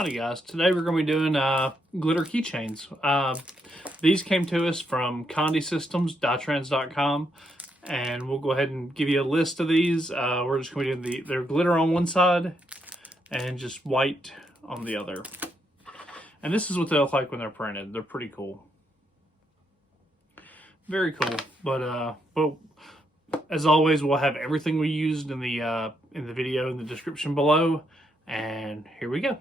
Howdy guys, today we're going to be doing glitter keychains. These came to us from Conde Systems, Dyetrans.com, and we'll go ahead and give you a list of these. We're just going to be doing they're glitter on one side and just white on the other. And this is what they look like when they're printed. They're pretty cool. Very cool. But as always, we'll have everything we used in the video in the description below. And here we go.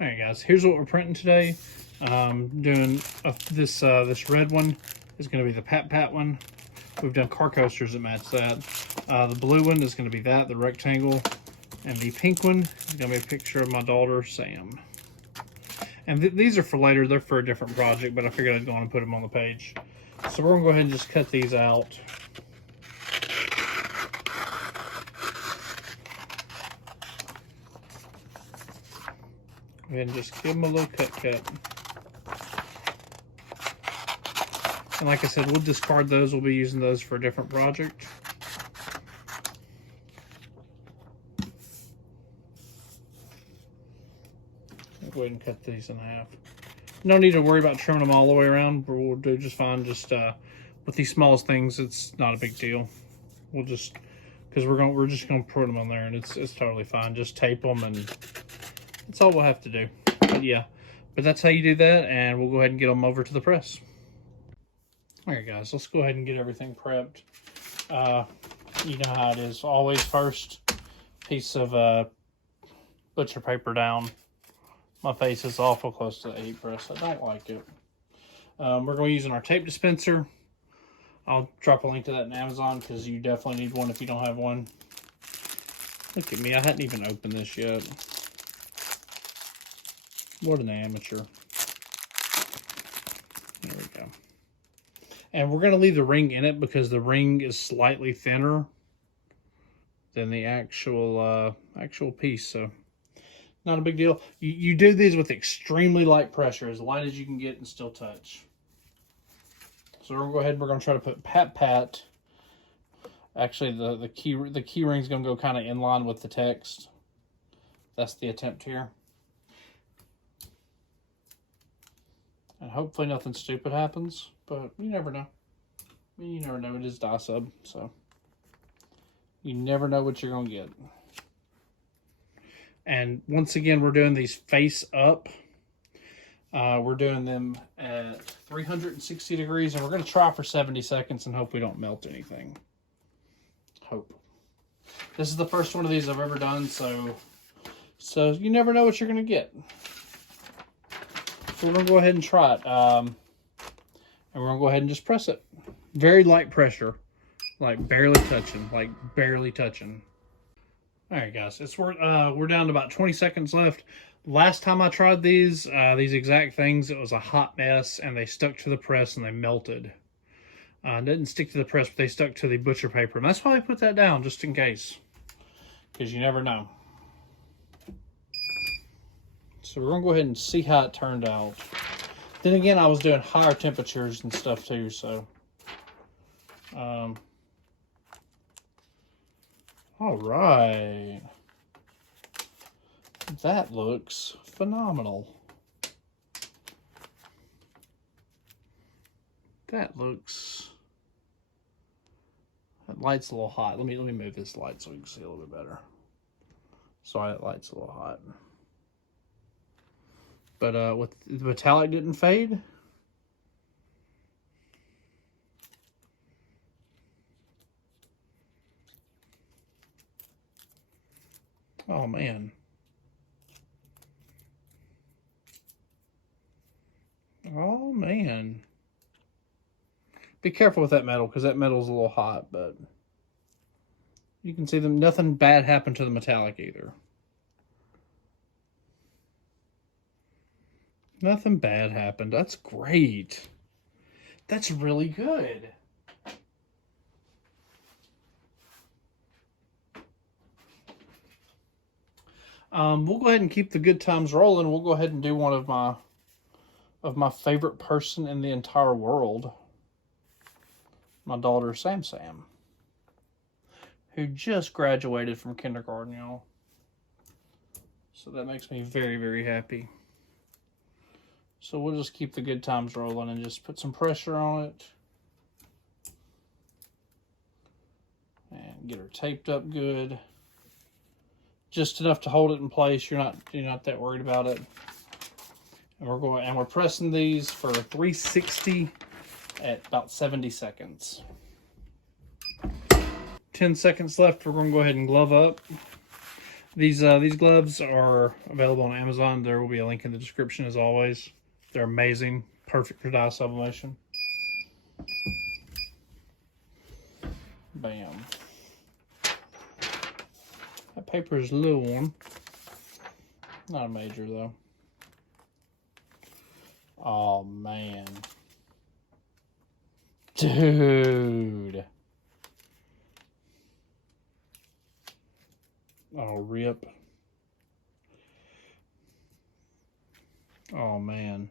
Alright guys, here's what we're printing today. Doing this red one is going to be the Pat Pat one. We've done car coasters that match that. The blue one is going to be the rectangle. And the pink one is going to be a picture of my daughter, Sam. And these are for later. They're for a different project, but I figured I'd go on and put them on the page. So we're going to go ahead and just cut these out. Go ahead and just give them a little cut. And like I said, we'll discard those. We'll be using those for a different project. I'll go ahead and cut these in half. No need to worry about trimming them all the way around, but we'll do just fine. Just with these smallest things, it's not a big deal. We'll just, because we're just gonna put them on there, and it's totally fine. Just tape them, and that's all we'll have to do. But yeah, but that's how you do that, and we'll go ahead and get them over to the press. All right, guys, let's go ahead and get everything prepped. You know how it is. Always first piece of butcher paper down. My face is awful close to the 8 press. I don't like it. We're going to be using our tape dispenser. I'll drop a link to that in Amazon because you definitely need one if you don't have one. Look at me. I hadn't even opened this yet. What an amateur. There we go. And we're going to leave the ring in it because the ring is slightly thinner than the actual piece. So not a big deal. You do these with extremely light pressure, as light as you can get and still touch. So we're going to go ahead and we're going to try to put Pat Pat. Actually, the key ring is going to go kind of in line with the text. That's the attempt here. And hopefully nothing stupid happens, but you never know. I mean, you never know. It is dye sub, so you never know what you're going to get. And once again, we're doing these face up. We're doing them at 360 degrees, and we're going to try for 70 seconds and hope we don't melt anything. Hope. This is the first one of these I've ever done, so you never know what you're going to get. So we're going to go ahead and try it. And we're going to go ahead and just press it. Very light pressure. Like barely touching. Alright guys, we're down to about 20 seconds left. Last time I tried these exact things, it was a hot mess, and they stuck to the press and they melted. Didn't stick to the press, but they stuck to the butcher paper. And that's why I put that down, just in case. Because you never know. So we're going to go ahead and see how it turned out. Then again, I was doing higher temperatures and stuff too, so. All right. That looks phenomenal. That light's a little hot. Let me move this light so we can see a little bit better. Sorry, that light's a little hot. But with the metallic didn't fade. Oh man. Oh man. Be careful with that metal because that metal's a little hot, but you can see them. Nothing bad happened to the metallic either. Nothing bad happened. That's great. That's really good. We'll go ahead and keep the good times rolling. We'll go ahead and do one of my favorite person in the entire world. my daughter Sam, who just graduated from kindergarten, y'all. So that makes me very, very happy. So we'll just keep the good times rolling and just put some pressure on it. And get her taped up good. Just enough to hold it in place. You're not that worried about it. And we're pressing these for 360 at about 70 seconds. 10 seconds left. We're going to go ahead and glove up. These gloves are available on Amazon. There will be a link in the description as always. They're amazing. Perfect for dye sublimation. Bam. That paper is a little worn. Not a major though. Oh man. Dude. Oh, rip. Oh man.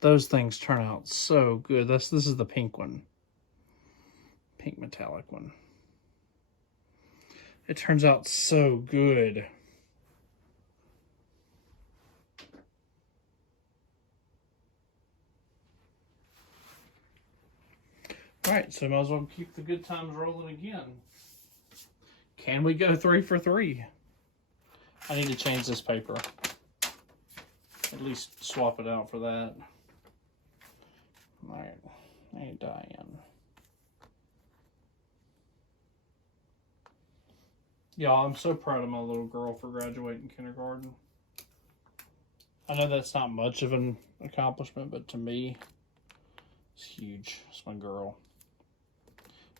Those things turn out so good. This is the pink one. Pink metallic one. It turns out so good. Alright, so might as well keep the good times rolling again. Can we go 3 for 3? I need to change this paper. At least swap it out for that. Alright, hey Diane. Y'all, I'm so proud of my little girl for graduating kindergarten. I know that's not much of an accomplishment, but to me, it's huge. It's my girl.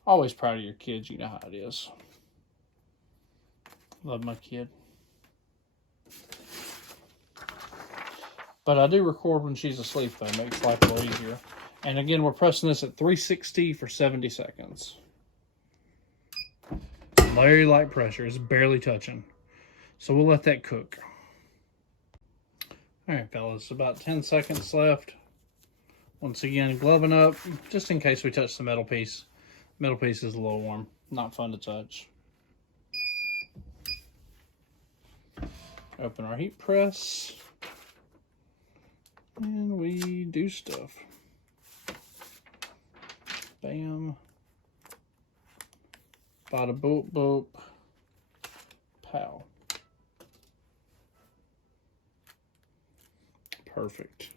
Always proud of your kids, you know how it is. Love my kid. But I do record when she's asleep though, it makes life a little easier. And again, we're pressing this at 360 for 70 seconds. Very light pressure, it's barely touching. So we'll let that cook. Alright fellas, about 10 seconds left. Once again, gloving up, just in case we touch the metal piece. Metal piece is a little warm, not fun to touch. Open our heat press. And we do stuff. Bam. Bada boop boop. Pow. Perfect.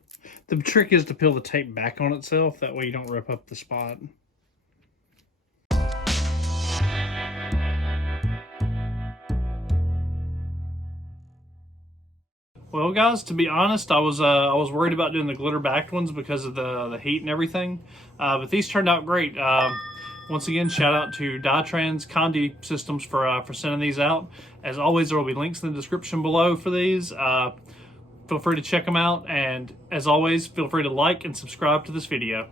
The trick is to peel the tape back on itself. That way you don't rip up the spot. Well, guys, to be honest, I was worried about doing the glitter backed ones because of the heat and everything, but these turned out great. Once again, shout out to Dyetrans Conde Systems for sending these out. As always, there will be links in the description below for these. Feel free to check them out, and as always, feel free to like and subscribe to this video.